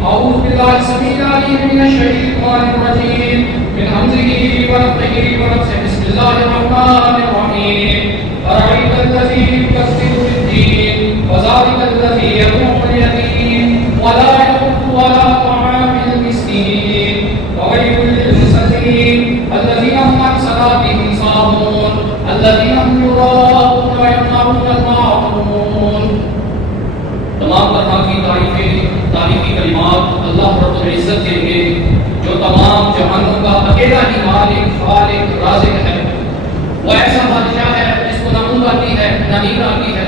أعوذ بالله السميع العليم من الشيطان الرجيم من همزه ونفخه ونفثه بسم الله الرحمن الرحيم أرأيت الذي يكذب بالدين وذلك الذي يدعو اليتيم ولا يحض على طعام المسكين وويل للمصلين الذين هم عن صلاتهم ساهون الذين هم يراءون ويمنعون الماعون. تمام طرح کی تعریفی کلمات اللہ رب العزت کے لیے جو تمام جہانوں کا اکیلا ہی مالک خالق رازق ہے. وہ ایسا بادشاہ ہے جس کو نہ اونگ آتی ہے نہ نیند آتی ہے.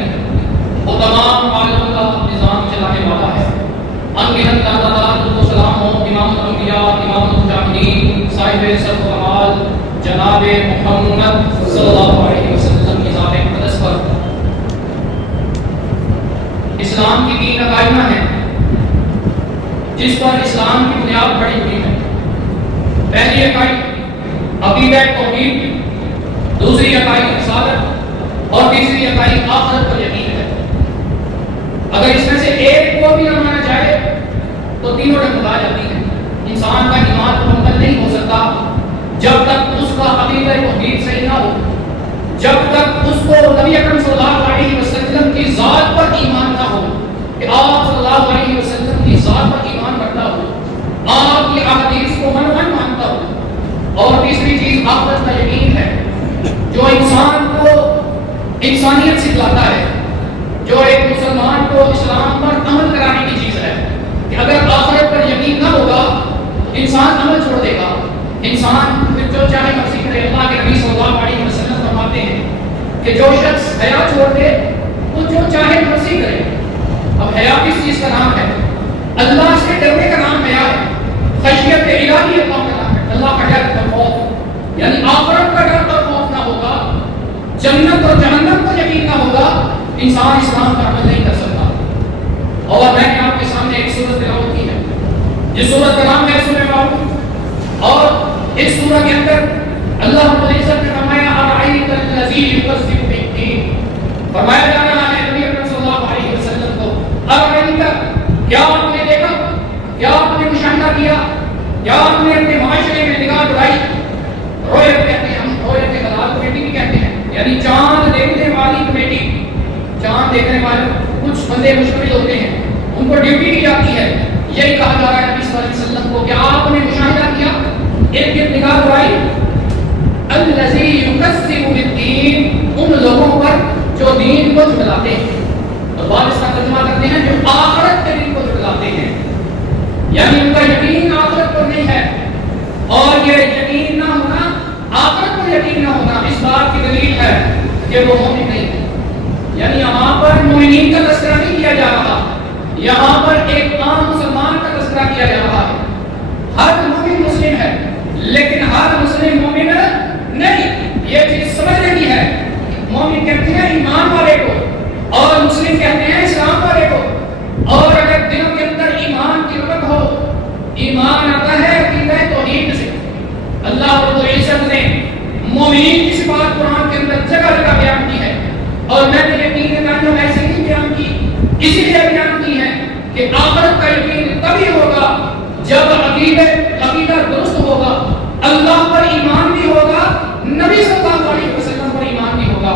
وہ تمام عالموں کا نظام چلانے والا ہے. انگنت تعداد کو سلام ہو امام الانبیاء امام المجاہدین صاحب سب کمال جناب محمد صلی اللہ علیہ وسلم کی ذات اقدس پر. اسلام کی 3 عقائد ہیں جس پر اسلام کی بنیاد کھڑی ہوئی ہے. پہلی عقائد عقیدہ توحید، دوسری عقائد رسالت اور تیسری عقائد آخرت پر یقین ہے. اگر اس میں سے ایک کو بھی نہ مانا جائے تو تینوں ڈگمگا جاتی ہیں. انسان کا ایمان مکمل نہیں ہو سکتا جب تک اس کا عقیدہ توحید صحیح نہ ہو، جب تک اس کو نبی اکرم صلی اللہ علیہ وسلم کی ذات پر ایمان نہ ہو کہ آپ صلی اللہ علیہ وسلم کی ذات پر ایمان کرتا ہو، آپ کی احادیث کو من مانتا ہو. اور تیسری چیز آخرت کا یقین ہے جو انسان کو انسانیت سکھلاتا ہے، جو ایک مسلمان کو اسلام پر عمل کرانے کی چیز ہے کہ اگر آخرت پر یقین نہ ہوگا انسان عمل چھوڑ دے گا. انسان پھر جو چاہے مرضی کرے. اللہ کے نبی صلی اللہ علیہ وسلم فرماتے ہیں کہ جو شخص حیا چھوڑ دے وہ جو چاہے مرضی کرے. اب حیا کس چیز کا نام ہے؟ اللہ سے ڈرنے کا نام حیا ہے. خشیت الہی اللہ کا نام ہے. اللہ کا ڈر اور خوف، یعنی آخرت کا ڈر اور خوف نہ ہوگا، جنت اور جہنم کو یقین نہ ہوگا، انسان اسلام پر عمل نہیں کر سکتا. اور میں نے آپ کے سامنے ایک سورت تلاوت کی ہے جس سورت کا نام ہے سورہ معون. اور اس سورت کے اندر اللہ رب العزت نے فرمایا ارأیت الذی یکذب بالدین. فرمایا جا رہا ہے نبی اکرم صلی اللہ علیہ وسلم کو ارأیت، کیا آپ نے دیکھا، کیا آپ نے مشاہدہ کیا، کیا آپ نے اپنے معاشرے میں نگاہ اٹھائی؟ رویت کہتے ہیں ہم، رویت ہلال کمیٹی بھی کہتے ہیں، یعنی چاند دیکھنے والی کمیٹی. چاند دیکھنے والے کچھ بندے مشکل ہوتے ہیں، ان کو ڈیوٹی دی جاتی ہے. یہی کہا جا رہا ہے نبی صلی اللہ علیہ وسلم کو کہ آپ نے مشاہدہ کیا، ایک نگاہ اٹھائی. الذی یکذب بالدین، ان لوگوں پر جو دین کو جھٹلاتے ہیں. اور بعض اس کا ترجمہ کرتے ہیں جو آخرت کے دین کو جھٹلاتے ہیں، یعنی ان کا یقین آخرت پر نہیں ہے. اور یہ یقین نہ ہونا، آخرت پر یقین نہ ہونا اس بات کی دلیل ہے کہ وہ مومن نہیں ہے. یعنی یہاں پر مومنین کا تذکرہ نہیں کیا جا رہا، یہاں پر ایک عام مسلمان کا تذکرہ کیا جا رہا ہے. ہر مومن مسلم ہے لیکن ہر مسلم مومن نہیں. یہ چیز سمجھنے کی ہے. مومن کہتے ہیں ایمان والے کو اور مسلم کہتے ہیں اسلام والے کو. اور اگر دلوں کے اندر ایمان کی رغبت ہو، ایمان آتا ہے عقیدہ توحید سے. اللہ رب العزت نے مومنین کی صفات قرآن کے اندر جگہ جگہ بیان کی ہے. اور میں نے یہ 3 کہانیاں ایسے ہی بیان کی، اسی لیے بیان کی ہے کہ آخرت کا یقین تبھی ہوگا جب عقیدہ درست ہوگا، اللہ پر ایمان بھی ہوگا، نبی صلی اللہ علیہ وسلم پر ایمان بھی ہوگا.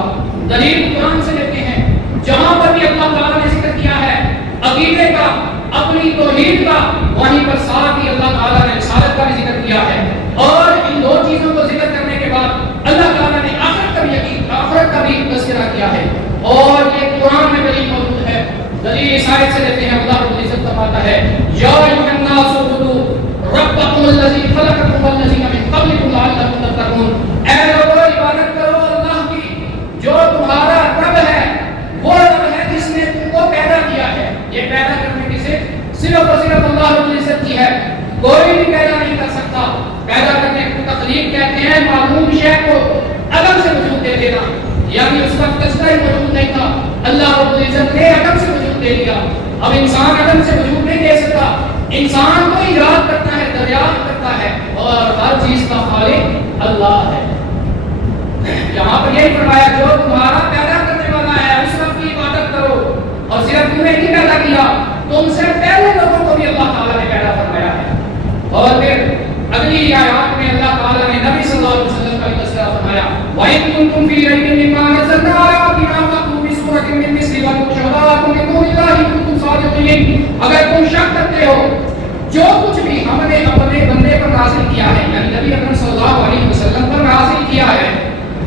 دلیل قرآن سے لیتے ہیں، جہاں پر بھی اللہ تعالیٰ نے ذکر کیا ہے عقیدے کا، اپنی توحید کا، وہیں پر ساتھ ہی اللہ تعالیٰ نے رسالت کا بھی ذکر کیا ہے. اور ان 2 چیزوں کو ذکر کرنے کے بعد اللہ تعالیٰ نے آخرت کا بھی تذکرہ کیا ہے. اور یہ قرآن میں دلیل موجود ہے. دلیل اس آیت سے لیتے ہیں، اللہ رب العزت فرماتا ہے یا ایھا الناس اعبدوا ربکم الذی خلقکم والذین من قبلکم لعلکم تتقون. اے لوگو عبادت کرو اللہ کی جو تمہارا رب ہے، وہ رب ہے جس نے تم کو پیدا کیا ہے. یہ پیدا کرنے کی صرف اور صرف اللہ رب العزت کی ہے، کوئی بھی پیدا نہیں کر سکتا. پیدا کرنے کو تخلیق کہتے ہیں معلوم شے کو عدم سے وجود دے دینا، یعنی اس کا تذکرہ ہی موجود نہیں تھا، اللہ رب العزت نے عدم سے وجود دے دیا. اب انسان عدم سے وجود نہیں دے سکتا، انسان کو ایجاد کرتا ہے، دریافت کرتا ہے، اور ہر چیز کا خالق اللہ ہے. یہاں پر یہی فرمایا جو تمہارا پیدا کرنے والا ہے اس رب کی عبادت کرو. اور صرف تمہیں نہیں پیدا کیا، تم سے پہلے لوگوں کو بھی اللہ تعالیٰ نے ہو جو کچھ بھی ہم نے اپنے بندے پر نازل کیا ہے، یعنی نبی اکرم صلی اللہ علیہ وسلم پر نازل کیا ہے،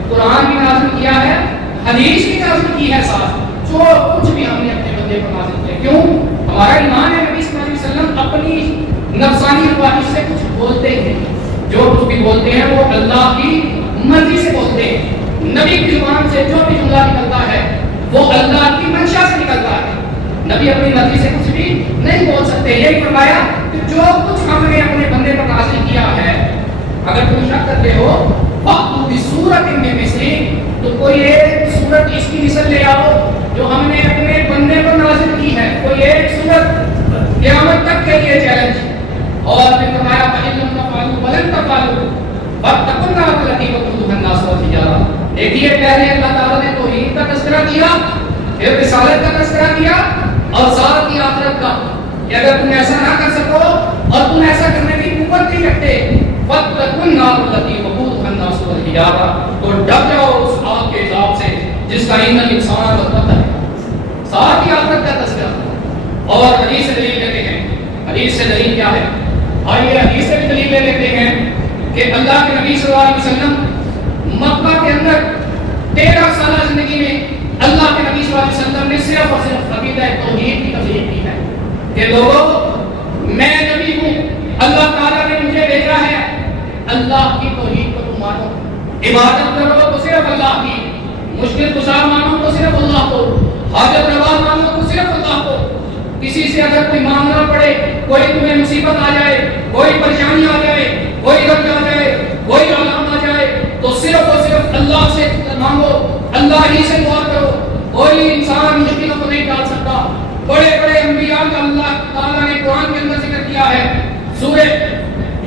قرآن بھی نازل کیا ہے، حدیث بھی نازل کی ہے، ساتھ جو کچھ بھی ہم نے اپنے بندے پر نازل کیا، کیوں؟ ہمارا ایمان ہے نبی صلی اللہ علیہ وسلم اپنی نفسانی خواہش سے کچھ بولتے ہیں، جو کچھ بھی بولتے ہیں وہ اللہ کی مرضی سے بولتے ہیں۔ نبی کی زبان سے جو بھی جملہ نکلتا ہے وہ اللہ کی منشا سے نکلتا ہے، نبی اپنی مرضی سے کچھ بھی نہیں بول سکتے۔ یہی فرمایا کہ جو کچھ ہم نے اپنے بندے پر نازل کیا ہے، اگر تم شک کرتے ہو فَأْتُوا بِسُورَةٍ مِّن مِّثْلِهِ، تو کوئی ایک سورت اس کی مثل لے آؤ جو ہم نے اپنے بندے پر نازل کی ہے، کوئی ایک سورت قیامت تک کے لیے چیلنج۔ اور پھر فرمایا فَإِن لَّمْ تَفْعَلُوا وَلَن تَفْعَلُوا فَاتَّقُوا النَّارَ الَّتِي وَقُودُهَا النَّاسُ وَالْحِجَارَةُ۔ دیکھیے پہلے اللہ تعالیٰ نے توحید کا تذکرہ کیا، پھر رسالت کا تذکرہ کیا، اور ساتھ ہی آخرت کا، کہ اگر تم ایسا نہ کر سکو اور تم ایسا کرنے کی قوت نہیں رکھتے فَاتَّقُوا النَّارَ الَّتِي وَقُودُهَا النَّاسُ وَالْحِجَارَةُ، تو ڈر جاؤ اس آگ کے عذاب سے جس کا ایندھن انسان اور پتھر ہے۔ ساتھ ہی آخرت کا تذکرہ۔ اور حدیث سے دلیل لیتے ہیں، حدیث سے دلیل کیا ہے؟ آئیے حدیث سے بھی دلیل لے لیتے ہیں کہ اللہ کے نبی صلی اللہ علیہ وسلم مکہ کے اندر 13 سالہ زندگی میں اللہ کے نبی صلی اللہ علیہ وسلم نے صرف اور صرف عقیدہ توحید کی تبلیغ کی ہے کہ لوگوں میں نبی ہوں، اللہ تعالیٰ نے مجھے بھیجا ہے، اللہ کی توحید کو تم مانو، عبادت کرو تو صرف اللہ کی، مشکل گزار مانو تو صرف اللہ کو، حاجت روا مانو تو صرف اللہ کو۔ کسی سے اگر کوئی معاملہ پڑے، کوئی تمہیں مصیبت آ جائے، کوئی پریشانی آ جائے، کوئی غم آ جائے، کوئی عذاب آ جائے، تو صرف اور صرف اللہ سے مانگو، اللہ ہی سے دعا کرو۔ کوئی انسان مشکلوں کو نہیں ٹال سکتا۔ بڑے بڑے انبیاء کا اللہ تعالیٰ نے قرآن کے اندر ذکر کیا ہے۔ سورہ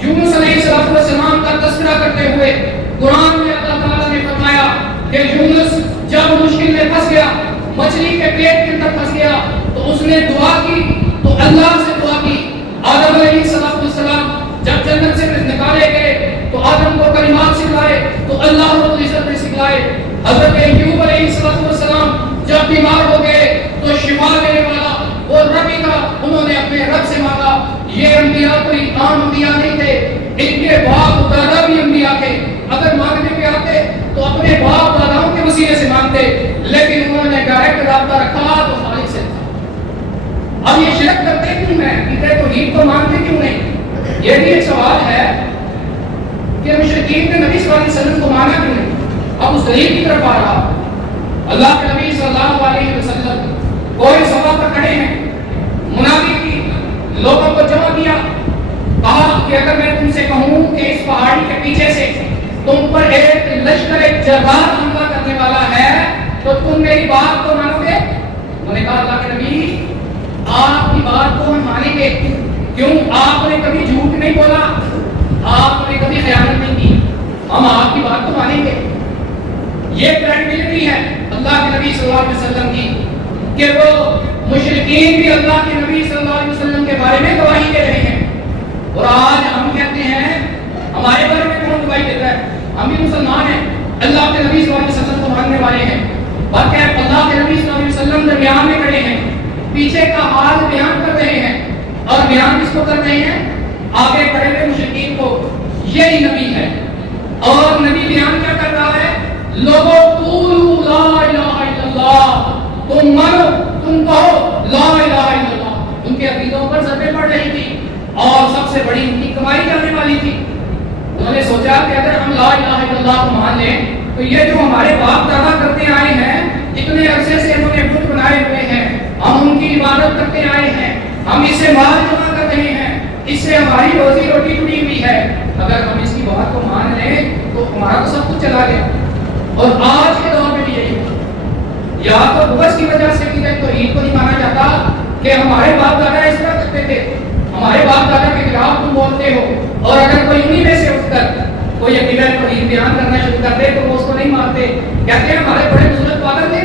یونس علیہ السلام کا تذکرہ کرتے ہوئے قرآن میں اللہ تعالیٰ نے فرمایا کہ یونس جب مشکل میں پھنس گیا، مچھلی کے پیٹ کے اندر پھنس گیا، تو اس نے دعا کی، تو اللہ سے دعا کی۔ آدم علیہ السلام جب جنت سے نکالے گئے تو آدم کو کلمات سکھائے، تو اللہ رب العزت نے سکھائے۔ حضرت ایوب علیہ السلام جب بیمار ہو گئے تو شفا دینے والا وہ رب ہی تھا، انہوں نے اپنے رب سے مانگا۔ یہ انبیاء کوئی عام انبیاء نہیں تھے، ان کے باپ دادا بھی انبیاء تھے، اگر مانگنے پہ آتے تو اپنے باپ داداؤں کے وسیلے سے مانگتے، لیکن انہوں نے ڈائریکٹ رابطہ رکھا تو خالق سے تھا۔ اب یہ شرک کرتے کیوں ہیں؟ کہتے توحید کو مانتے کیوں نہیں؟ یہ بھی ایک سوال ہے کہ مشرکین نے نبی صلی اللہ علیہ وسلم کو مانا کیوں نہیں؟ اب اس دلیل کی طرف آ رہا۔ اللہ کے نبی صلی اللہ علیہ وسلم کوئی صفا پر کھڑے ہیں، منادی کی، لوگوں کو جمع کیا، کہا کہ اگر میں تم سے کہوں کہ اس پہاڑی کے پیچھے سے تم پر ایک لشکر ایک جبار حملہ کرنے والا ہے تو تم میری بات کو مانو گے؟ انہوں نے کہا اللہ کے نبی آپ کی بات کو ہم مانیں گے، کیوں؟ آپ نے کبھی جھوٹ نہیں بولا، آپ نے کبھی خیانت نہیں کی، ہم آپ کی بات کو مانیں گے۔ یہ کریڈیبلٹی ہے اللہ کے نبی صلی اللہ علیہ وسلم کی کہ وہ مشرکین بھی اللہ کے نبی صلی اللہ علیہ وسلم کے بارے میں گواہی دے رہے ہیں، اور آج ہم کہتے ہیں ہمارے بارے میں کون گواہی دیتا ہے؟ ہم بھی مسلمان ہیں، اللہ کے نبی صلی اللہ علیہ وسلم کو ماننے والے ہیں، بلکہ اللہ کے نبی صلی اللہ علیہ وسلم درمیان میں کھڑے ہیں، پیچھے کا حال بیان کر رہے ہیں، اور بیان کس کو کر رہے ہیں؟ آگے کھڑے ہوئے مشرکین کو۔ یہی نبی ہے، اور نبی بیان کیا کر رہا ہے؟ لوگوں قولوا لا الہ الا اللہ، تم مانو، تم کہو لا الہ الا اللہ۔ ان کے عقیدوں پر ضربیں پڑ رہی تھی، اور سب سے بڑی ان کی کمائی جانے والی تھی۔ انہوں نے سوچا کہ اگر ہم لا الہ الا اللہ کو مان لیں تو یہ جو ہمارے باپ دادا کرتے آئے ہیں، اتنے عرصے سے انہوں نے بت بنائے ہوئے ہیں، ہم ان کی عبادت کرتے آئے ہیں، ہم اس سے مال جمع کر رہے ہیں، اس سے ہماری روزی روٹی جڑی ہوئی ہے، اگر ہم اس کی بات کو مان لیں تو ہمارا تو سب کچھ چلا گیا۔ اور آج کے دور میں بھی یہی ہے، یا تو بغض کی وجہ سے کہ توحید کو نہیں مانا جاتا کہ ہمارے باپ دادا اس طرح کرتے تھے، ہمارے باپ دادا کے خلاف تم بولتے ہو، اور اگر کوئی انہی میں سے اٹھ کر کوئی عقیدہ توحید بیان کرنا شروع کر دے تو وہ اس کو نہیں مانتے، کہتے ہیں ہمارے بڑے بزرگ پاگل تھے،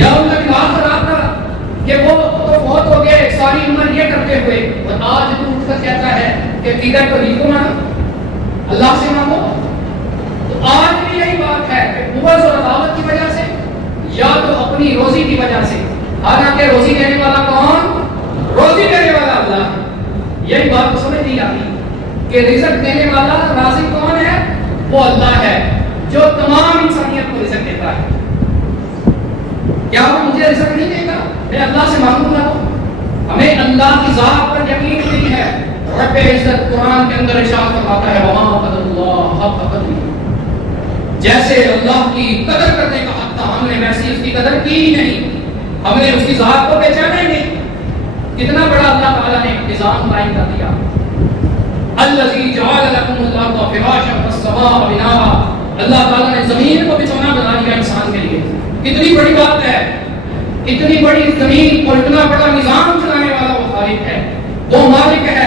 یا ان کا دماغ خراب تھا کہ وہ تو بہت ہو گئے ساری عمر یہ کرتے ہوئے، اور آج تو اٹھ کر کہتا ہے کہ عقیدہ توحید کو مانو، اللہ سے مانگو۔ تو آج بھی یہی بات ہے کہ بغض اور عداوت کی وجہ سے، یا تو اپنی روزی کی وجہ سے، حالانکہ روزی دینے والا کون؟ روزی دینے والا اللہ۔ یہی بات کو سمجھ نہیں آتی کہ رزق دینے والا رازق کون ہے؟ وہ اللہ ہے جو تمام انسانیت کو رزق دیتا ہے۔ کیا وہ مجھے رزق نہیں دے گا؟ میں اللہ سے مانگوں گا۔ ہمیں اللہ کی ذات پر یقین نہیں ہے۔ رب عزت قرآن کے اندر ارشاد فرماتا ہے وما قدر اللہ حق قدرہ، جیسے اللہ کی قدر کرنے کا حق تھا ہم نے ویسی اس کی قدر کی ہی نہیں، ہم نے اس کی ذات کو پہچانا ہی نہیں۔ کتنا بڑا اللہ تعالیٰ نے نظام قائم کر دیا۔ الذی جعل لکم الارض فراشا والسماء بناء، اللہ تعالیٰ نے زمین کو بچھونا بنا دیا انسان کے لیے۔ کتنی بڑی بات ہے، اتنی بڑی زمین اور اتنا بڑا نظام چلانے والا وہ خالق ہے، وہ مالک ہے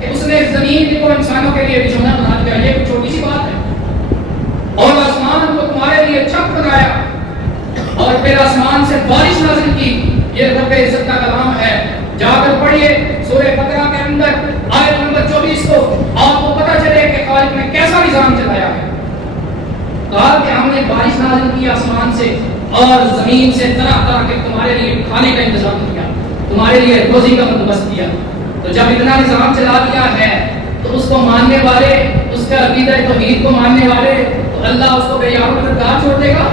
کہ اس نے زمین کو انسانوں کے لیے بچھونا بنا دیا۔ یہ کوئی چھوٹی سی بات ہے۔ اور آسمان کو تمہارے لیے چھت بنایا اور پھر آسمان سے بارش نازل کی۔ یہ رب عزت کا کلام ہے، جا کر پڑھیے سورہ بقرہ کے اندر آیت نمبر 24 کو، آپ کو پتہ چلے کہ خالق نے کیسا نظام چلایا ہے۔ کہا کہ ہم نے بارش نازل کی آسمان سے اور زمین سے طرح طرح کے تمہارے لیے کھانے کا انتظام کیا، تمہارے لیے روزی کا بندوبست کیا۔ تو جب اتنا نظام چلا دیا ہے تو اس کو ماننے والے، اس کا عقیدہ توحید کو ماننے والے، تو اللہ اس کو بے یارو پر کہاں چھوڑ دے گا؟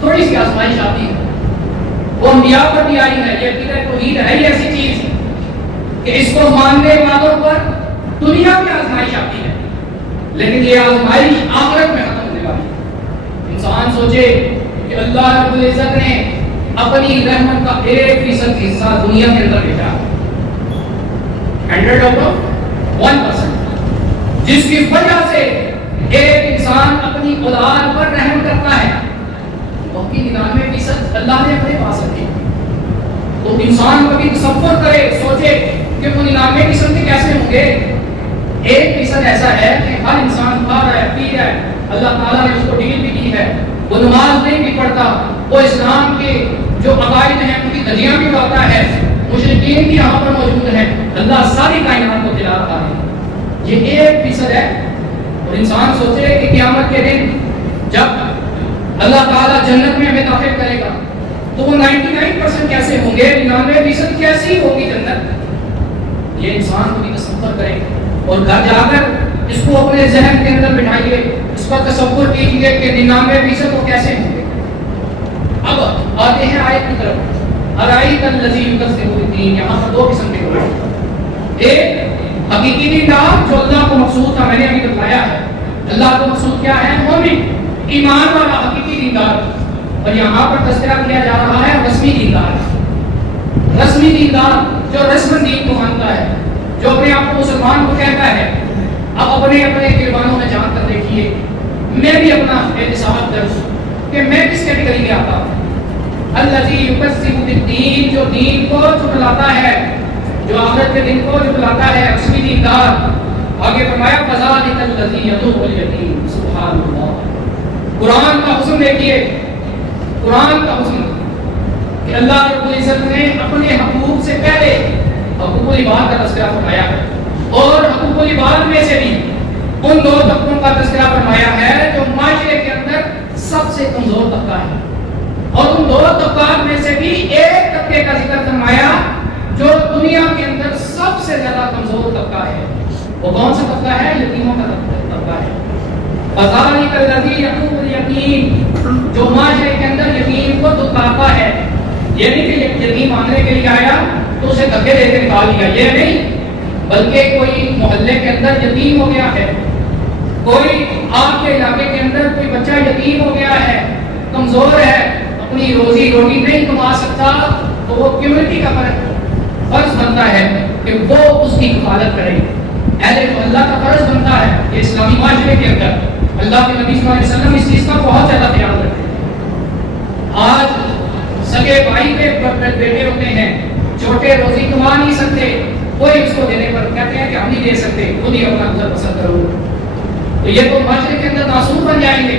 تھوڑی سی آزمائش آتی ہے، وہ انبیاء پر بھی آئی ہے۔ یہ عقیدہ توحید ہے ہی ایسی چیز کہ اس کو ماننے والوں پر دنیا میں آزمائش آتی ہے، لیکن یہ آزمائش آخرت میں ختم ہونے والی ہے۔ انسان سوچے کہ اللہ رب العزت نے اپنی رحمت کا 1% حصہ دنیا کے اندر بھیجا، 100% جس کی وجہ سے ایک انسان اپنی اولاد پر رحم کرتا ہے، باقی 99% اللہ نے اپنے پاس رکھے۔ تو انسان کبھی تصور کرے، سوچے کہ وہ 99% کے کیسے ہوں گے۔ 1% ایسا ہے کہ ہر انسان کھا رہا ہے، پی رہا ہے، اللہ تعالیٰ نے اس کو ڈیل بھی کی ہے، وہ نماز نہیں بھی پڑھتا، وہ اسلام کے جو عقائد ہیں ان کی دھجیاں بھی اڑاتا ہے، مشرکین بھی یہاں پر موجود ہیں، اللہ ساری کائنات کو کھلا رہا ہے۔ یہ 1% ہے۔ اور انسان سوچے کہ قیامت کے دن جب اللہ تعالیٰ جنت میں ہمیں داخل کرے گا تو وہ 99% کیسے ہوں گے، 99% کیسی ہوگی جنت۔ یہ انسان کو بھی تصور کرے اور گھر جا کر اس کو اپنے ذہن کے اندر بٹھائیے، اس کا تصور کیجیے کہ 99% وہ کیسے ہوں گے۔ اب آتے ہیں آیت کی طرف، ارائیت الذی یکذب بالدین۔ یہاں پر 2 قسم کے لوگ ہیں، ایک حقیقی دیندار جو اللہ کو مقصود تھا، میں نے ابھی بتایا ہے اللہ کو مقصود کیا ہے، مومن ایمان والا حقیقی دیندار، اور یہاں پر تذکرہ کیا جا رہا ہے رسمی دیندار۔ رسمی دیندار جو رسم دین کو مانتا ہے، جو اپنے آپ کو مسلمان کو کہتا ہے۔ اب اپنے اپنے گربانوں میں جان کر دیکھیے، میں بھی اپنا احتساب کروں کہ میں کس کیٹیگری میں آتا ہوں۔ الذی یکذب بالدین، جو دین کو جھٹلاتا ہے، جو آخرت کے دن کو جھٹلاتا ہے، رسمی دیندار۔ آگے فرمایا فذلک الذی یدعو الیتیم۔ سبحان اللہ، قرآن کا حسن دیکھیے، قرآن کا حسن کہ اللہ رب العزت نے اپنے حقوق سے پہلے حقوق العباد کا تذکرہ فرمایا ہے، اور حقوق العباد میں سے بھی ان 2 طبقوں کا تذکرہ فرمایا ہے جو معاشرے کے اندر سب سے کمزور طبقہ ہے، اور ان 2 طبقات میں سے بھی ایک طبقے کا ذکر فرمایا جو دنیا کے اندر سب سے زیادہ کمزور طبقہ ہے۔ وہ کون سا طبقہ ہے؟ یتیموں کا طبقہ ہے۔ فذلک الذی یدعو الیتیم، جو معاشرے کے اندر یتیم کو دکھاتا ہے۔ یہ نہیں کہ یتیم مانگنے کے لیے آیا تو اسے دھکے دے کے نکال دیا، یہ نہیں، بلکہ کوئی محلے کے اندر یتیم ہو گیا ہے، کوئی آپ کے علاقے کے اندر کوئی بچہ یتیم ہو گیا ہے، کمزور ہے، اپنی روزی روٹی نہیں کما سکتا، تو وہ کمیونٹی کا فرض بنتا ہے کہ وہ اس کی کفالت کرے۔ اہل اللہ کا فرض بنتا ہے کہ اسلامی معاشرے کے اندر اللہ کے نبی صلی اللہ علیہ وسلم اس چیز کا بہت زیادہ خیال رکھتے ہیں۔ آج سگے بھائی کے بیٹے ہوتے ہیں، چھوٹے روزی کما نہیں سکتے، کوئی اس کو دینے پر کہتے ہیں کہ ہم نہیں دے سکتے، خود ہی اپنا گزر بسر کرو۔ تو یہ تو معاشرے کے اندر معصوم بن جائیں گے۔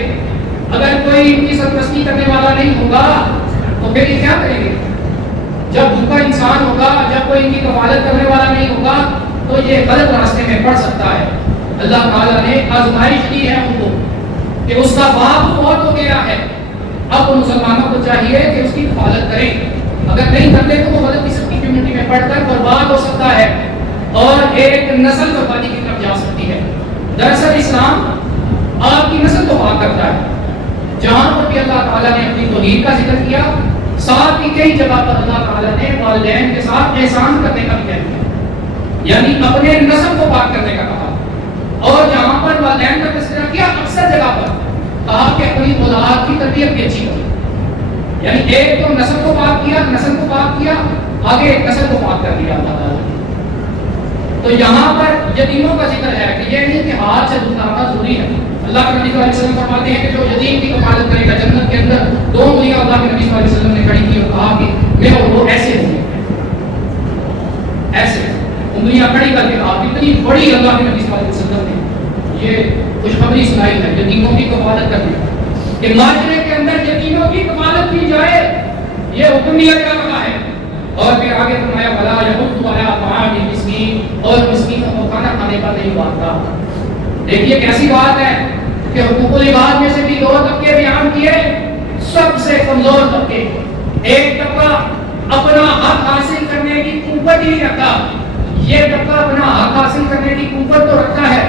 اگر کوئی ان کی سرپرستی کرنے والا نہیں ہوگا تو پھر یہ کیا کریں گے؟ جب بھوکا انسان ہوگا، جب کوئی ان کی کفالت کرنے والا نہیں ہوگا تو یہ غلط راستے میں پڑ سکتا ہے۔ اللہ تعالیٰ نے آزمائش دی ہے ان کو کہ اس کا باپ فوت ہو گیا ہے، اب مسلمانوں کو چاہیے کہ اس کی کفالت کریں، اگر نہیں کرتے تو وہ غلط قسم کی کمیونٹی میں پڑھ کر برباد ہو سکتا ہے۔ اور ایک نسل بربادی کی طرف جا سکتی ہے۔ دراصل اسلام آپ کی نسل کو پاک کرتا ہے۔ جہاں پر بھی اللہ تعالیٰ نے اپنی توحید کا ذکر کیا، ساتھ ہی کئی جگہ پر اللہ تعالیٰ نے والدین کے ساتھ احسان کرنے کا بھی کہا، یعنی اپنے نسل کو پاک کرنے کا کہا۔ اور جہاں پر والدین کا تذکرہ کیا، اکثر جگہ پر کہا کہ اپنی اولاد کی تربیت بھی اچھی کرو، یعنی ایک تو نسل کو پاک کیا، نسل کو پاک کیا، آگے ایک نسل کو پاک کر دیا اللہ تعالیٰ نے۔ تو یہاں پر یتیموں کا ذکر ہے کہ یہ نہیں کہ ہاتھ سے دھلنا ضروری ہے۔ اللہ کے نبی صلی اللہ علیہ وسلم فرماتے ہیں کہ جو یتیم کی کفالت کرے گا جنت کے اندر دو انگلیاں اللہ کے نبی صلی اللہ علیہ وسلم نے کھڑی کی اور کہا کہ میں اور وہ ایسے ہوں، ایسے انگلیاں کھڑی کر کے کہا اتنی بڑی اللہ کے نبی صلی اللہ علیہ وسلم نے یہ خوشخبری سنائی ہے یتیموں کی کفالت کرنے کہ معاشرے کے اندر یتیموں کی کفالت کی جائے، یہ حکم دیا جا رہا ہے۔ اور پھر آگے فرمایا بلا یحض علی طعام المسکین، اور مسکینوں کو کھانا کھانے کا نہیں باندھتا۔ دیکھیے کیسی بات ہے کہ حقوق العباد میں سے بھی دو طبقے بیان کیے، سب سے کمزور طبقے۔ ایک طبقہ اپنا حق حاصل کرنے کی قوت ہی نہیں رکھتا، یہ طبقہ اپنا حق حاصل کرنے کی قوت تو رکھتا ہے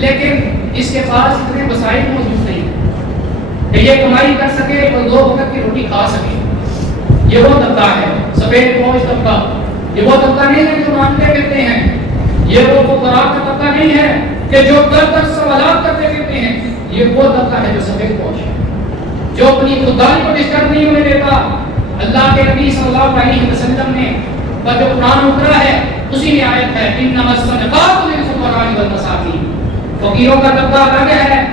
لیکن اس کے پاس اتنے وسائل موجود نہیں کہ یہ کمائی کر سکے اور دو وقت کی روٹی کھا سکے۔ یہ وہ طبقہ ہے سفید پوش طبقہ، یہ وہ طبقہ نہیں ہے جو مانگتے پھرتے ہیں، یہ وہ فقراء کا طبقہ نہیں ہے کہ جو در در سوالات کرتے پھرتے ہیں، یہ وہ طبقہ ہے جو سفید پوش ہے، جو اپنی خودداری کو ڈسٹرب نہیں ہونے دیتا۔ اللہ کے نبی صلی اللہ علیہ وسلم نے کا جو قرآن اترا ہے اسی میں آیت ہے انما الصدقات للفقراء والمساکین، فقیروں کا طبقہ الگ ہے،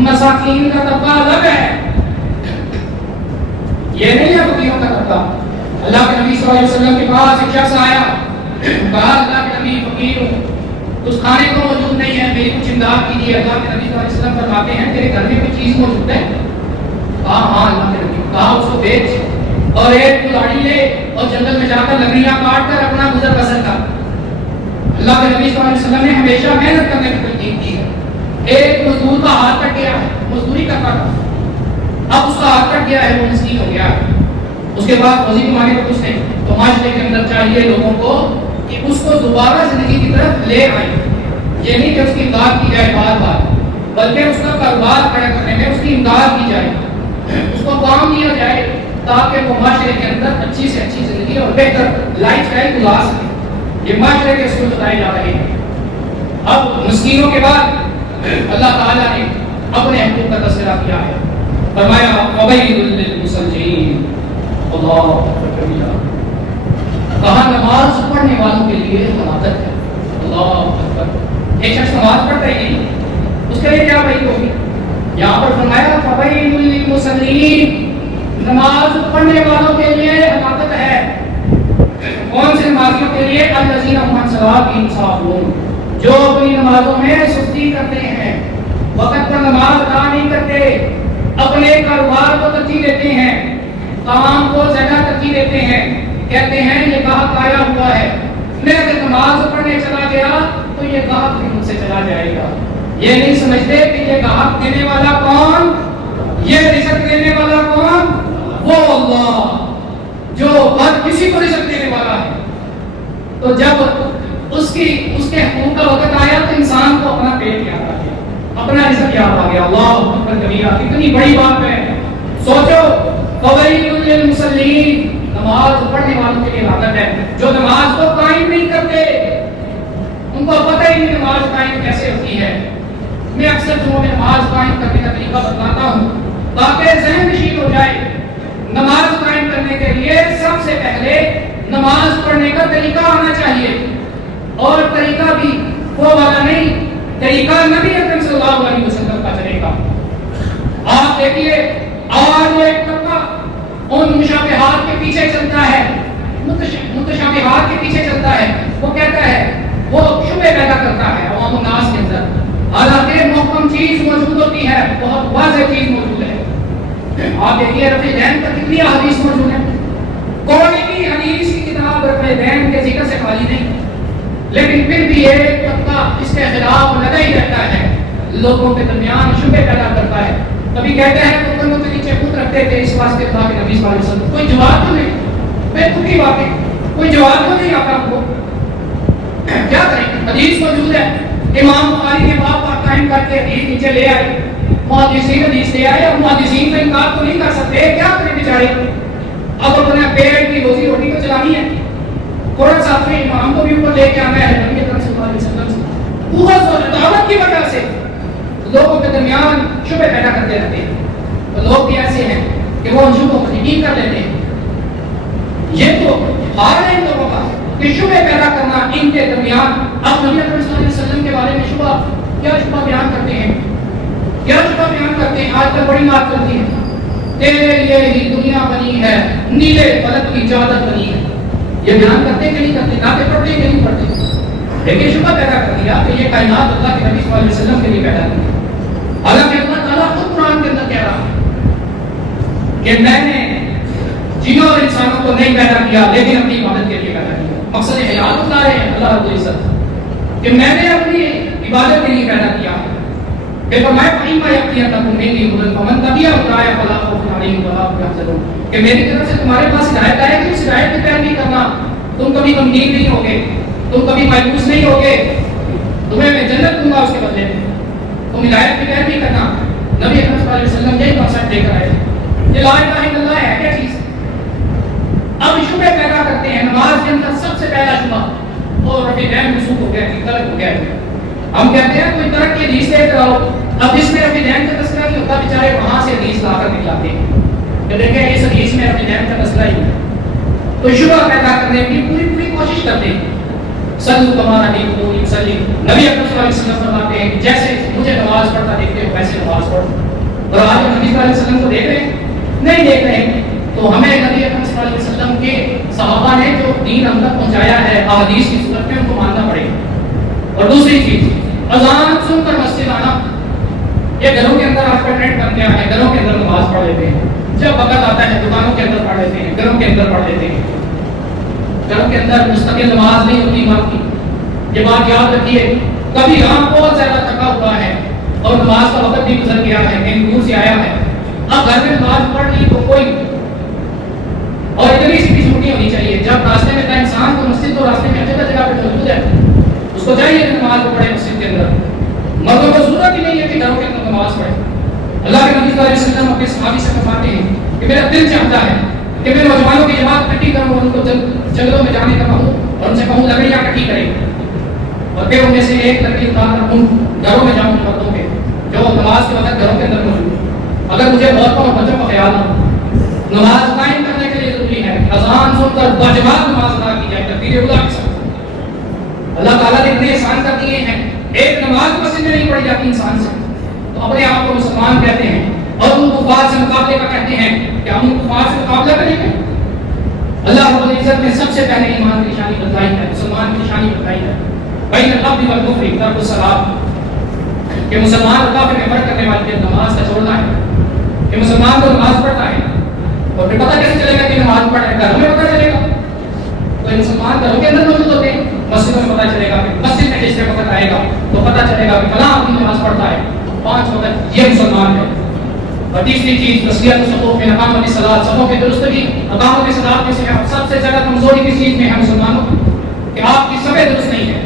مساکین کا طبقہ الگ ہے، یہ نہیں ہے فقیروں کا طبقہ۔ اللہ کے نبی صلی اللہ علیہ وسلم کے پاس ایک شخص آیا، کہا اللہ کے نبی فقیر ہوں، کچھ کھانے کو موجود نہیں ہے، میری کچھ امداد کیجیے۔ اللہ کے نبی صلی اللہ علیہ وسلم فرماتے ہیں تیرے گھر میں کوئی چیز موجود ہے؟ کہا ہاں اللہ کے نبی، کہا اس کو بیچ اور ایک کلاڑی لے اور جنگل میں جا کر لکڑیاں کاٹ کر اپنا گزر بسر کر۔ اللہ کے نبی صلی اللہ علیہ وسلم نے ہمیشہ محنت کرنے کی تلقین کی ہے۔ ایک مزدور کا ہاتھ کٹ گیا ہے، مزدوری کرتا تھا، اب اس کا ہاتھ کٹ گیا ہے، وہ مسکین ہو گیا ہے، اس کے بعد وظیفہ مانگے تو کچھ نہیں، تو معاشرے کے اندر چاہیے لوگوں کو کہ اس کو دوبارہ زندگی کی طرف لے آئیں، یہ نہیں کہ اس کی امداد کی جائے بار بار، بلکہ اس کا کاروبار کھڑا کرنے میں اس کی امداد کی جائے، اس کو کام دیا جائے تاکہ وہ معاشرے کے اندر اچھی سے اچھی زندگی اور بہتر لائف اسٹائل گزار سکے۔ یہ معاشرے کے اصول بتائے جا رہے ہیں۔ اب مسکینوں کے بعد اللہ تعالیٰ نے اپنے حقوق کا تذکرہ کیا ہے، فرمایا وَوَيْلٌ لِّلْمُصَلِّينَ، اللہ اکبر، کہا نماز پڑھنے والوں کے لیے ہلاکت ہے، اللہ اکبر۔ ایک شخص نماز پڑھتا ہی نہیں، اس کے لیے کیا وعید ہوگی؟ یہاں پر فرمایا فَوَيْلٌ لِّلْمُصَلِّينَ، نماز پڑھنے والوں کے لیے ہلاکت ہے۔ کون سے نمازیوں کے لیے؟ الذین هم عن صلاتهم ساہون، جو اپنی نمازوں میں سستی کرتے ہیں، وقت پر نماز ادا نہیں کرتے، اپنے کاروبار کو ترجیح دیتے ہیں، کام کو زیادہ ترجیح دیتے ہیں، کہتے ہیں یہ گاہک آیا ہوا ہے، میں اگر نماز پڑھنے چلا گیا تو یہ گاہک بھی مجھ سے چلا جائے گا۔ یہ نہیں سمجھتے کہ یہ گاہک دینے والا کون، یہ رزق دینے والا کون؟ وہ اللہ جو ہر کسی کو رزق دینے والا ہے۔ تو جب اس کے حقوق کا وقت آیا تو انسان کو اپنا پیٹ یاد آ گیا، اپنا رزق یاد آ گیا۔ اللہ اکبر کبیرہ، کتنی بڑی بات ہے۔ سوچو فویل للمصلین، نماز پڑھنے والوں کے لیے ہلاکت ہے، جو نماز کو قائم نہیں کرتے، ان کو پتہ ہی نہیں نماز قائم کیسے ہوتی ہے۔ میں اکثر جمعوں میں نماز قائم کرنے کا طریقہ بتلاتا ہوں تاکہ ذہن نشین ہو جائے۔ نماز قائم کرنے کے لیے سب سے پہلے نماز پڑھنے کا طریقہ آنا چاہیے، اور طریقہ بھی وہ والا نہیں، طریقہ نبی اکرم صلی اللہ علیہ وسلم کا چلے گا۔ آپ دیکھیے آج ایک طبقہ ان مشابہات کے پیچھے چلتا ہے، متشابہات کے پیچھے چلتا ہے، وہ کہتا ہے، وہ شبہ پیدا کرتا ہے عوام الناس کے اندر، حالانکہ محکم چیز موجود ہوتی ہے، بہت واضح چیز موجود ہے۔ آپ دیکھیے رفع دین پر کتنی حدیث موجود ہے، کوئی بھی حدیث کی کتاب رفع دین کے ذکر سے خالی نہیں، لیکن پھر بھی ایک طبقہ اس کے خلاف لگا ہی رہتا ہے، لوگوں کے درمیان شبہ پیدا کرتا ہے۔ کبھی کہتا ہے کہ کنوں کے نیچے خود رکھتے تھے اس واسطے تھا کہ نبی صلی اللہ علیہ وسلم، کوئی جواب تو نہیں، بے خودی باتیں، کوئی جواب تو نہیں آتا، آپ کو کیا کریں گے؟ حدیث موجود ہے، امام بخاری کے باب پر قائم کر کے حدیث نیچے لے آئے، محدثین حدیث لے آئے، اور محدثین کا انکار تو نہیں کر سکتے، کیا کریں بیچارے؟ اب اپنے پیٹ کی روزی روٹی کو چلانی ہے، تھوڑا سا اپنے امام کو بھی اوپر لے کے آنا ہے، نبی اکرم صلی اللہ علیہ وسلم سے اوپر سے دعوت کی وجہ سے لوگوں کے درمیان شبہ پیدا کرتے رہتے ہیں، تو لوگ بھی ایسے ہیں کہ وہ ان شبہوں کو یقین کر لیتے ہیں۔ یہ تو حال ہے ان لوگوں کا کہ شبہ پیدا کرنا ان کے درمیان۔ اب نبی اکرم صلی اللہ علیہ وسلم کے بارے میں شبہ کیا شبہ بیان کرتے ہیں، کیا شبہ بیان کرتے ہیں؟ آج کل بڑی بات کرتی ہے، تیرے لیے ہی دنیا بنی ہے، نیلے فلک کی چادر بنی ہے۔ یہ بیان کرتے کہ نہیں کرتے، ناطے پڑھتے کہ نہیں پڑھتے؟ لیکن شبہ پیدا کر دیا کہ یہ کائنات اللہ کے نبی صلی اللہ علیہ وسلم کے لیے پیدا کی، حالانکہ اللہ تعالیٰ خود قرآن کے اندر کہہ رہا ہے کہ میں نے جنوں اور انسانوں کو نہیں پیدا کیا لیکن اپنی عبادت کے لیے پیدا کیا۔ مقصد حیات بتا رہے ہیں اللہ رب العزت کہ میں نے اپنی عبادت کے لیے پیدا کیا۔ پھر فرمایا فَإِمَّا يَأْتِيَنَّكُم مِّنِّي هُدًى فَمَن تَبِعَ هُدَايَ فَلَا خَوْفٌ عَلَيْهِمْ وَلَا هُمْ يَحْزَنُونَ کہ میری طرف سے تمہارے پاس ہدایت آئے گی، اس ہدایت کی پیروی کرنا، تم کبھی غمگین نہیں ہوگے، تم کبھی مایوس نہیں ہوگے، تمہیں میں جنت دوں گا اس کے بدلے میں، تم ہدایت کی پیروی کرنا۔ نبی اکرم صلی اللہ علیہ وسلم یہی کانسیپٹ لے کر آئے تھے۔ یہ لا الہ الا اللہ ہے کیا چیز؟ اب شبہ پیدا کرتے ہیں نماز کے اندر سب سے پہلا شبہ اور رفع دین منسوخ ہو گیا، ترک ہو گیا۔ ہم کہتے ہیں کوئی ترک کی حدیث لے کر آؤ، اب اس میں رفع دین کا تذکرہ نہیں ہوتا، بیچارے وہاں سے حدیث لا کر نکلاتے ہیں کہ دیکھیں اس حدیث میں رفع دین کا تذکرہ ہی ہے۔ تو شبہ پیدا کرنے کی پوری کوشش کرتے ہیں۔ صلو کما رأیتمونی اصلی، نبی اکرم صلی اللہ علیہ وسلم فرماتے ہیں جیسے مجھے نماز پڑھتا دیکھتے ہو ویسے نماز پڑھو۔ اور آج ہم نبی صلی اللہ علیہ وسلم کو دیکھ رہے ہیں؟ نہیں دیکھ رہے ہیں۔ تو ہمیں نبی اکرم صلی اللہ علیہ وسلم کے صحابہ نے جو دین ہم تک پہنچایا ہے احادیث کی صورت میں ان کو ماننا پڑے گا۔ اور دوسری چیز، اذان سن کر مسجد آنا، یہ گھروں کے اندر آپ کا ٹرینڈ بن گیا ہے، گھروں کے اندر نماز پڑھ لیتے ہیں، جب وقت آتا ہے دکانوں کے اندر پڑھ لیتے ہیں، گھروں کے اندر پڑھ لیتے ہیں۔ گھروں کے اندر مستقل نماز نہیں ہوتی امام کی، یہ بات یاد رکھیے۔ کبھی ہم بہت زیادہ تھکا ہوا ہے اور نماز کا وقت بھی گزر گیا ہے، کہیں دور سے آیا ہے، اب گھر میں نماز پڑھ لی تو کوئی، اور اتنی سی بھی چھوٹی ہونی چاہیے جب راستے میں تھا انسان تو مسجد تو راستے میں جگہ جگہ پہ موجود ہے، اس کو چاہیے کہ نماز کو پڑھے مسجد کے اندر۔ مردوں کو ضرورت ہی نہیں ہے کہ گھروں کے اندر نماز پڑھے۔ اللہ کے نبی صلی اللہ علیہ وسلم اپنے صحابی سے فرماتے ہیں کہ میرا دل چاہتا ہے کہ میں نوجوانوں کی جماعت اکٹھی کروں اور ان کو جنگلوں میں جانے کا کہوں اور ان سے کہوں لکڑیاں اکٹھی کریں، اور پھر ان میں سے ایک لکڑی اتار کر ان گھروں میں جاؤں مردوں کے جو نماز کے وقت گھروں کے اندر موجود۔ اگر مجھے عورتوں اور بچوں کا خیال نہ ہو، نماز قائم کرنے کے لیے ضروری ہے اذان سن کر باجماعت نماز ادا کی جائے تکبیر اولیٰ کے ساتھ۔ اللہ تعالیٰ نے اتنے احسان کر دیے ہیں، ایک نماز مسجد میں نہیں پڑھی جاتی انسان سے، تو اپنے آپ کو مسلمان کہتے ہیں اور ان کفار سے مقابلے کا کہتے ہیں کہ ہم ان کفار سے مقابلہ کریں گے۔ اللہ رب العزت نے سب سے پہلے ایمان کی نشانی بتائی ہے، مسلمان کی نشانی بتائی ہے، بین العبد والکفر ترک الصلاۃ، کہ مسلمان اور کافر میں فرق کرنے والی نماز کا چھوڑنا ہے، کہ مسلمان کو نماز پڑھتا ہے اور پھر پتہ کیسے چلے گا کہ نماز پڑھ رہے ہیں؟ گھروں میں پتہ چلے گا، تو مسلمان گھروں کے اندر موجود ہوتے ہیں، مسجدوں میں پتہ چلے گا، مسجد میں جس وقت آئے گا تو پتہ چلے گا کہ فلاں آدمی نماز پڑھتا ہے 5 وقت، یہ مسلمان ہے۔ اور تیسری چیز وصیت الصفوف میں اقامت الصلاۃ، صفوں کی درستگی۔ اقامت الصلاۃ میں سے سب سے زیادہ کمزوری کس چیز میں ہے مسلمانوں کہ آپ کی صفیں درست نہیں ہے،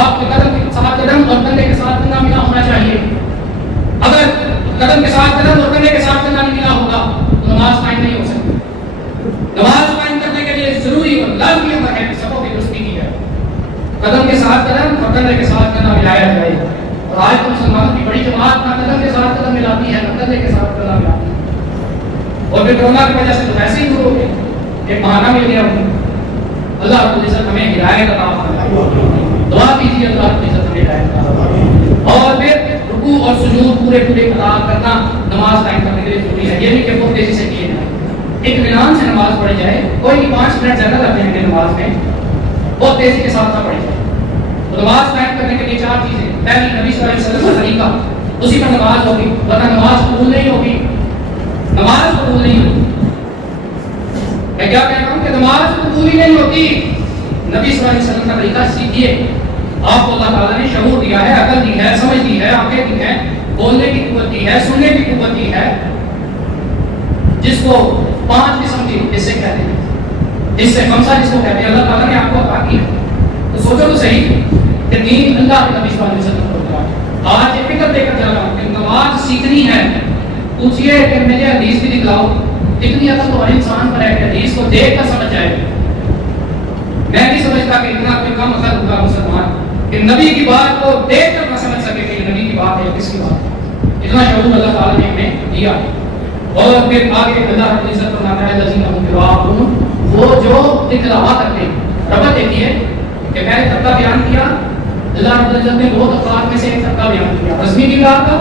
آپ کے قدم کے ساتھ قدم اور کندھے کے ساتھ کندھا ملا ہونا چاہیے۔ اگر قدم کے ساتھ قدم اور کندھے کے ساتھ کندھا نہیں ملا ہوگا تو نماز قائم نہیں ہو سکتی۔ نماز قائم کرنے کے لیے ضروری اور لازمی امر ہے کہ صفوں کی درستی کی جائے، قدم کے ساتھ قدم اور کندھے کے ساتھ کندھا ملایا جائے۔ اور آج تو مسلمانوں کی بڑی جماعت نہ قدم کے ساتھ قدم ملاتی ہے، نہ کندھے کے ساتھ قدم ملاتی ہے، اور پھر کورونا کی وجہ سے تو ویسے ہی دور ہو گئے، ایک بہانہ مل گیا انہیں۔ اللہ رب العزت ہمیں ہدایت عطا فرمائے، دعا کیجیے اللہ رب العزت ہمیں ہدایت عطا فرمائے۔ اور پھر رکوع اور سجود پورے ادا کرنا نماز قائم کرنے کے لیے ضروری ہے، یہ نہیں کہ بہت تیزی سے کیے جائیں، اطمینان سے نماز پڑھی جائے، کوئی نہیں 5 منٹ زیادہ لگتے ہیں نماز میں، بہت تیزی کے ساتھ نہ پڑھی جائے۔ تو نماز قائم کرنے کے لیے 4 چیزیں، پہلی نبی صلی اللہ علیہ وسلم کا طریقہ، اسی پر نماز ہوگی، ورنہ نماز قبول نہیں ہوگی، نماز قبول نہیں ہوگی۔ میں کیا کہہ رہا ہوں کہ نماز قبول ہی نہیں ہوتی۔ نبی صلی اللہ علیہ وسلم کا طریقہ سیکھیے، آپ کو اللہ تعالیٰ نے شعور دیا ہے، عقل دی ہے، سمجھ دی ہے، آنکھیں دی ہیں، بولنے کی قوت دی ہے، سننے کی قوت دی ہے، جس کو 5 قسم کی حصے کہتے ہیں، جس سے 5 جس کو کہتے ہیں، اللہ تعالیٰ نے آپ کو عطا کی ہے۔ تو سوچو تو صحیح کہ دین اللہ کے نبی صلی اللہ علیہ وسلم کو بتایا. آج یہ فکر دے کر چل رہا ہوں کہ نماز سیکھنی ہے. پوچھئے کہ مجھے حدیث بھی دکھلاؤ. اتنی عقل تو ہر انسان پر ہے کہ حدیث کو دیکھ کر سمجھ جائے. میں نہیں سمجھتا کہ اتنا کوئی کم عقل ہوگا مسلمان کہ نبی کی بات کو دیکھ کر نہ سمجھ سکے کہ یہ نبی کی بات ہے کس کی بات ہے. اتنا شعور اللہ تعالیٰ نے ہمیں دیا. اور پھر آگے اللہ رب العزت فرماتا ہے الذین هم یراؤون، وہ جو دکھلاوا کرتے ہیں. ربط دیکھیے کہ میں نے طبقہ بیان کیا، اللہ رب العزت نے دو طبقات میں سے ایک طبقہ بیان کیا، رسمی کی بات کا.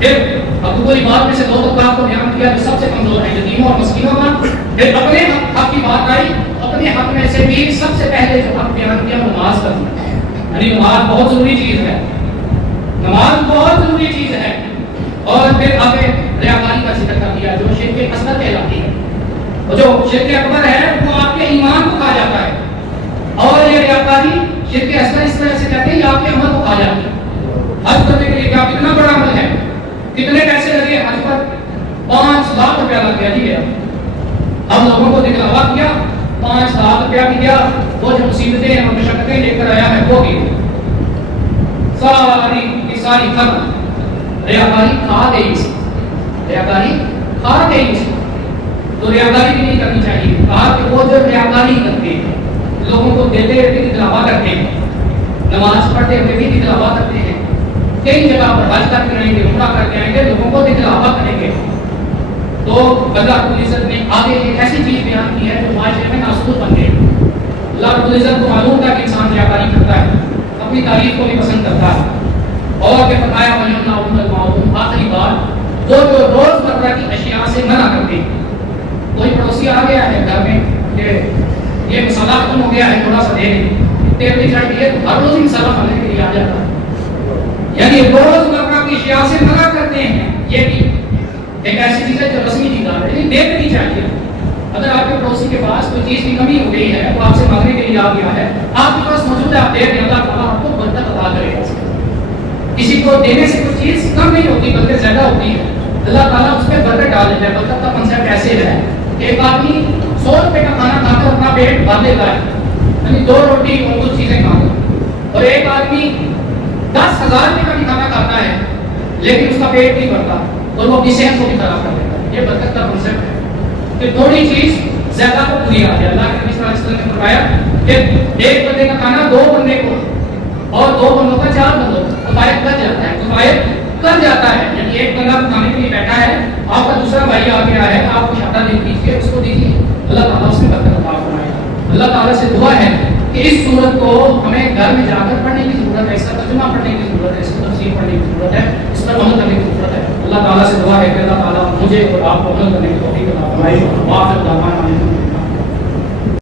پھر ابو کوئی بات میں سے دو طبقات کو بیان کیا جو سب سے کمزور ہیں، یتیموں اور مسکینوں کا. پھر اپنے حق کی بات آئی، اپنے حق میں سے بھی سب سے پہلے جو حق بیان کیا وہ نماز کا تھا. یعنی نماز بہت ضروری چیز ہے، نماز بہت ضروری چیز ہے. اور پھر آگے ریاکاری کا ذکر کر دیا جو شرک اصغر کہلاتی ہے. اور جو شرک اکبر ہے وہ آپ کے ایمان کو کھا جاتا ہے، اور یہ ریاکاری شرک اصغر اس طرح سے کہتے ہیں یہ آپ کے عمل کو کھا جاتی ہے. حج کرنے کے لیے کیا کتنا بڑا عمل ہے، کتنے پیسے لگے حج پر؟ 5 لاکھ روپیہ لگ گیا. جی گیا ہم لوگوں کو دکھلاوا کیا، 5 لاکھ روپیہ کی گیا. وہ جو مصیبتیں اور مشقتیں لے کر آیا ہے وہ کی ساری کی ساری ختم. ریاکاری کھا گئی، ریاکاری کھا گئی. تو ریاکاری بھی نہیں کرنی چاہیے. کہا کہ وہ جو ریاکاری کرتے ہیں، لوگوں کو دیتے ہوئے بھی دکھلاوا کرتے ہیں، نماز پڑھتے ہوئے بھی دکھلاوا کرتے ہیں، کئی جگہ پر حج کر کے آئیں گے، عمرہ کر کے آئیں گے، لوگوں کو دکھلاوا کریں گے. تو اللہ رب العزت نے آگے ایک ایسی چیز بیان کی ہے جو معاشرے میں ناسور بن گئی. اللہ رب العزت کو معلوم تھا کہ انسان ریاکاری کرتا ہے، اپنی تعریف کو بھی پسند کرتا ہے. اور کہ بتایا آخری بات وہ جو روز مرہ کی اشیاء سے منع کرتے ہیں. کوئی پڑوسی آ گیا ہے گھر میں کہ یہ مسالہ ختم ہو گیا ہے تھوڑا سا دے دیں، تیل بھی چڑھ گئی ہے تو ہر روز ہی مسالہ کھانے کے لیے آ جاتا ہے. یعنی روز مرہ کی اشیاء سے منع کرتے ہیں. یہ بھی ایک ایسی چیز ہے جو رسمی چیز آ رہی ہے، دیکھنی چاہیے. اگر آپ کے پڑوسی کے پاس کوئی چیز کی کمی ہو گئی ہے تو آپ سے مانگنے کے لیے آ گیا ہے، آپ کے پاس موجود ہے، آپ دے دیں، اللہ تعالیٰ آپ کو برکت عطا کرے گا. کسی کو دینے سے کوئی چیز کم نہیں ہوتی بلکہ زیادہ ہوتی ہے. اللہ تعالیٰ اس پہ برکت ڈال دیتا ہے. برکت کا کنسیپٹ ایسے ہے کہ ایک آدمی 100 روپے کا کھانا کھا کر اپنا پیٹ بھر لیتا ہے، یعنی 2 روٹی اور کچھ چیزیں کھا کر. اور ایک آدمی 10,000 روپے کا بھی کھانا کھاتا ہے لیکن اس کا پیٹ نہیں بھرتا اور وہ اپنی صحت کو بھی خراب کر دیتا ہے. یہ برکت کا کنسیپٹ ہے کہ تھوڑی چیز زیادہ کو پوری آ جائے. اللہ کے نبی صلی اللہ علیہ وسلم نے فرمایا کہ ایک بندے کا کھانا 2 بندے کو اور 2 بندوں کا 4 بندوں کو کفایت کر جاتا ہے، کفایت کر جاتا ہے. یعنی ایک بندہ کھانے کے لیے بیٹھا ہے، آپ کا دوسرا بھائی آ گیا ہے، آپ کچھ آٹا دے دیجیے، اس کو دیجیے، اللہ تعالیٰ اس میں برکت عطا فرمائے گا. اللہ تعالیٰ سے دعا ہے کہ اس سورت کو ہمیں گھر میں جا کر پڑھنے کی ضرورت ہے، اس کا ترجمہ پڑھنے کی ضرورت ہے، اس کو تفسیر پڑھنے کی ضرورت ہے، اس پر عمل کرنے کی ضرورت ہے. اللہ تعالیٰ سے دعا ہے کہ اللہ تعالیٰ مجھے اور آپ کو عمل کرنے کی توفیق عطا فرمائے.